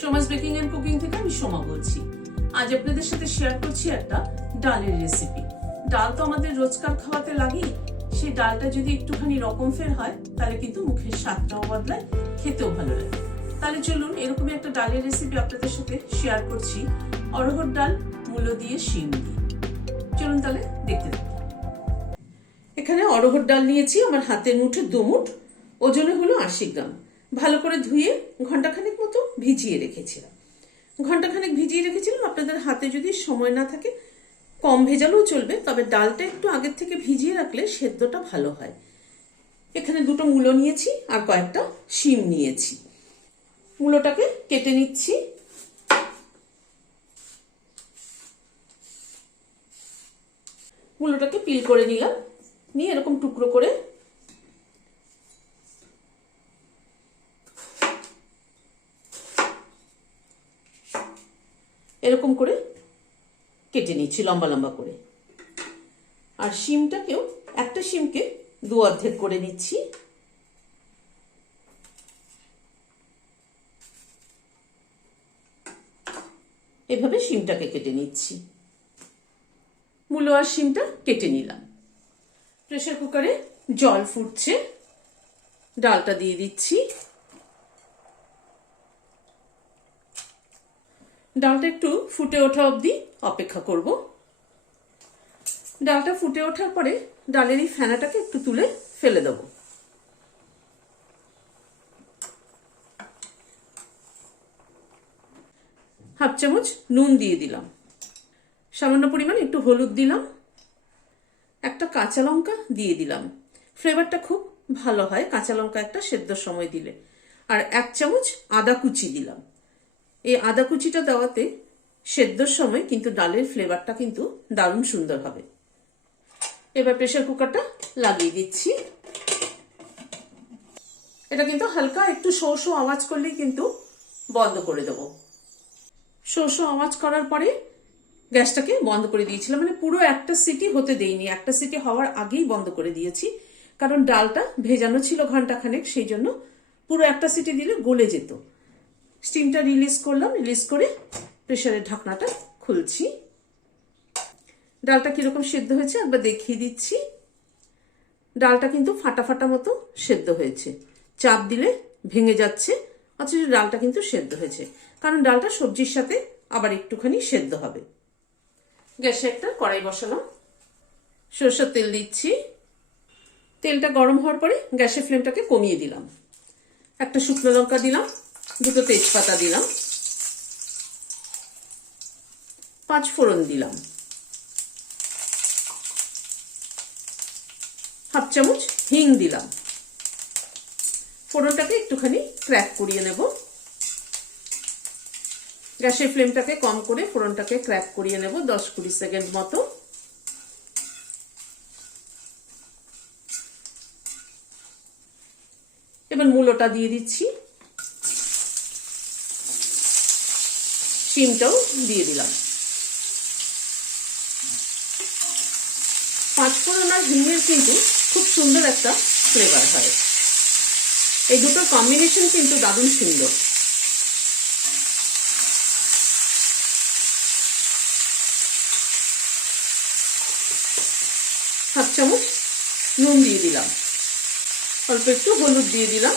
Soma's baking and cooking থেকে আমি সোমা বলছি। আজ আপনাদের সাথে শেয়ার করছি একটা ডালের রেসিপি। ডাল তো আমাদের রোজকার খাওয়াতে লাগেই, সেই ডালটা যদি একটুখানি রকম ফের হয় তাহলে কিন্তু মুখের স্বাদটাও বদলায়, খেতেও ভালো লাগে। তাহলে চলুন এরকমই একটা ডালের রেসিপি আপনাদের সাথে শেয়ার করছি, অড়হর ডাল, মূলো দিয়ে, শিম দিয়ে। চলুন তাহলে দেখতে থাকি। এখানে অড়হর ডাল নিয়েছি, আমার হাতের মুঠে 2 মুঠ, ওজনে হলো 80 গ্রাম। ভালো করে ধুয়ে ঘন্টাখানেক মতো ভিজিয়ে রেখেছিলাম। আপনাদের হাতে যদি সময় না থাকে কম ভেজালেও চলবে, তবে ডালটা একটু আগের থেকে ভিজিয়ে রাখলে সেদ্ধটা ভালো হয়। এখানে 2টো মূলো নিয়েছি আর কয়েকটা শিম নিয়েছি। মূলোটাকে কেটে নিচ্ছি। মূলোটাকে পিল করে নিলাম, নিয়ে এরকম টুকরো করে এরকম করে কেটে নিচ্ছি লম্বা লম্বা করে। আর শিমটাকেও, একটা শিমকে 2 অর্ধেক করে নিচ্ছি। এভাবে শিমটাকে কেটে নিচ্ছি। মূলো আর শিমটা কেটে নিলাম। প্রেসার কুকারে জল ফুটছে, ডালটা দিয়ে দিচ্ছি। ডালটা একটু ফুটে ওঠা অবধি অপেক্ষা করব। ডালটা ফুটে ওঠার পরে ডালের এই ফেনাটাকে একটু তুলে ফেলে দেব। হাফ চামচ নুন দিয়ে দিলাম, সামান্য পরিমাণ একটু হলুদ দিলাম, একটা কাঁচা লঙ্কা দিয়ে দিলাম। ফ্লেভারটা খুব ভালো হয় কাঁচা লঙ্কা একটা সেদ্ধর সময় দিলে। আর 1 চামচ আদা কুচি দিলাম। এই আদা কুচিটা দেওয়াতে সেদ্ধর সময় কিন্তু ডালের ফ্লেভারটা কিন্তু দারুণ সুন্দর হবে। এবার প্রেসার কুকারটা লাগিয়ে দিচ্ছি। এটা কিন্তু হালকা একটু শো শো আওয়াজ করলেই কিন্তু বন্ধ করে দেব। শো শো আওয়াজ করার পরে গ্যাসটাকে বন্ধ করে দিয়েছিলাম, মানে পুরো একটা সিটি হতে দেইনি, একটা সিটি হওয়ার আগেই বন্ধ করে দিয়েছি, কারণ ডালটা ভেজানো ছিল ঘন্টাখানেক, সেই জন্য পুরো একটা সিটি দিলে গলে যেত। স্টিমটা রিলিজ করলাম, রিলিজ করে প্রেসারের ঢাকনাটা খুলছি। ডালটা কিরকম সেদ্ধ হয়েছে একবার দেখিয়ে দিচ্ছি। ডালটা কিন্তু ফাটা ফাটা মতো সেদ্ধ হয়েছে, চাপ দিলে ভেঙে যাচ্ছে, অথচ ডালটা কিন্তু সেদ্ধ হয়েছে, কারণ ডালটা সবজির সাথে আবার একটুখানি সেদ্ধ হবে। গ্যাসে একটা কড়াই বসালাম, সরষের তেল দিচ্ছি। তেলটা গরম হওয়ার পরে গ্যাসের ফ্লেমটাকে কমিয়ে দিলাম। একটা শুকনো লঙ্কা দিলাম, 2টো তেজপাতা দিলাম, 5 ফোড়ন দিলাম, হাফ চামচ হিং দিলাম। ফোড়নটাকে একটুখানি ক্র্যাক করিয়ে নেব। গ্যাসের ফ্লেমটাকে কম করে ফোড়নটাকে ক্র্যাক করিয়ে নেব 10-20 সেকেন্ড মতো। এবার মূলোটা দিয়ে দিচ্ছি, শিমটাও দিয়ে দিলাম। 5 ফোড়ন আর হিঙের কিন্তু খুব সুন্দর একটা ফ্লেভার হয়, এই দুটোর কম্বিনেশন কিন্তু দারুণ সুন্দর। হাফ চামচ নুন দিয়ে দিলাম, অল্প একটু হলুদ দিয়ে দিলাম।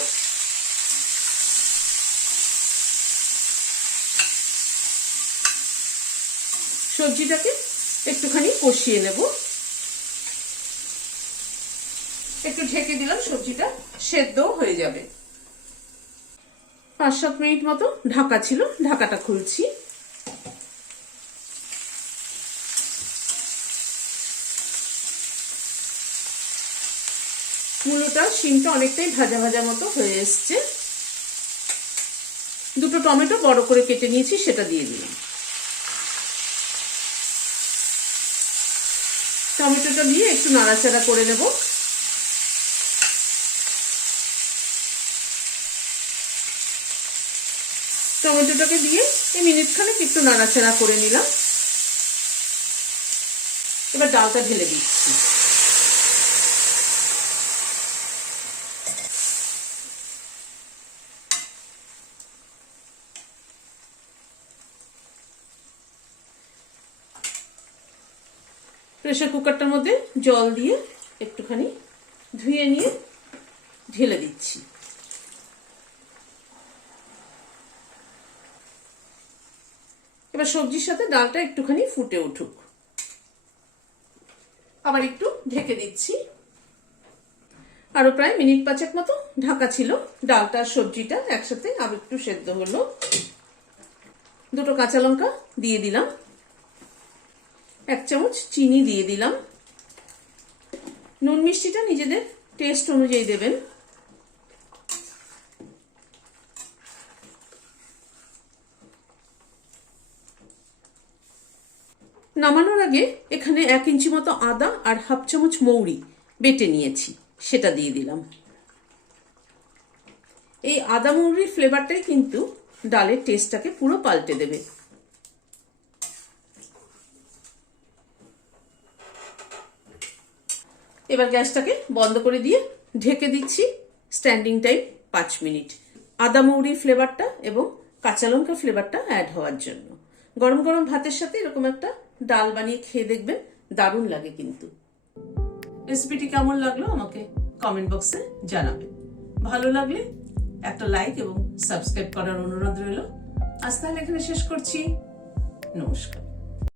সবজিটাকে একটুখানি কষিয়ে নেব, একটু ঢেকে দিলাম, সবজিটা সেদ্ধও হয়ে যাবে। 5-7 মিনিট মতো ঢাকা ছিল, ঢাকাটা খুলছি। মূলোটা শিমটা অনেকটাই ভাজা ভাজা মতো হয়ে এসছে। 2টো টমেটো বড় করে কেটে নিয়েছি, সেটা দিয়ে দিলাম। টমেটোটা দিয়ে একটু নাড়াচাড়া করে নেব। টমেটোটাকে দিয়ে এই মিনিটখানেক একটু নাড়াচাড়া করে নিলাম। এবার ডালটা ঢেলে দিচ্ছি। প্রেসার কুকারটার মধ্যে জল দিয়ে একটুখানি ধুয়ে নিয়ে ঢেলে দিচ্ছি। এবার সবজির সাথে ডালটা একটুখানি ফুটে উঠুক। আবার একটু ঢেকে দিচ্ছি। আরো প্রায় মিনিট 5 মতো ঢাকা ছিল। ডালটা আর সবজিটা একসাথে আবার একটু সেদ্ধ হলো। 2টো কাঁচা লঙ্কা দিয়ে দিলাম, 1 চামচ চিনি দিয়ে দিলাম। নুন মিষ্টিটা নিজেদের টেস্ট অনুযায়ী দেবেন। নামানোর আগে এখানে 1 ইঞ্চি মতো আদা আর 1/2 চামচ মৌরি বেটে নিয়েছি, সেটা দিয়ে দিলাম। এই আদা মৌরির ফ্লেভারটাই কিন্তু ডালের টেস্টটাকে পুরো পাল্টে দেবে। এবার গ্যাসটাকে বন্ধ করে দিয়ে ঢেকে দিচ্ছি স্ট্যান্ডিং টাইম 5 মিনিট, আদা মৌরির ফ্লেভারটা এবং কাঁচা লঙ্কার ফ্লেভারটা অ্যাড হওয়ার জন্য। গরম গরম ভাতের সাথে এরকম একটা ডাল বানিয়ে খেয়ে দেখবেন, দারুণ লাগে কিন্তু। রেসিপিটি কেমন লাগলো আমাকে কমেন্ট বক্সে জানাবেন। ভালো লাগলে একটা লাইক এবং সাবস্ক্রাইব করার অনুরোধ রইল। আজ তাহলে এখানে শেষ করছি। নমস্কার।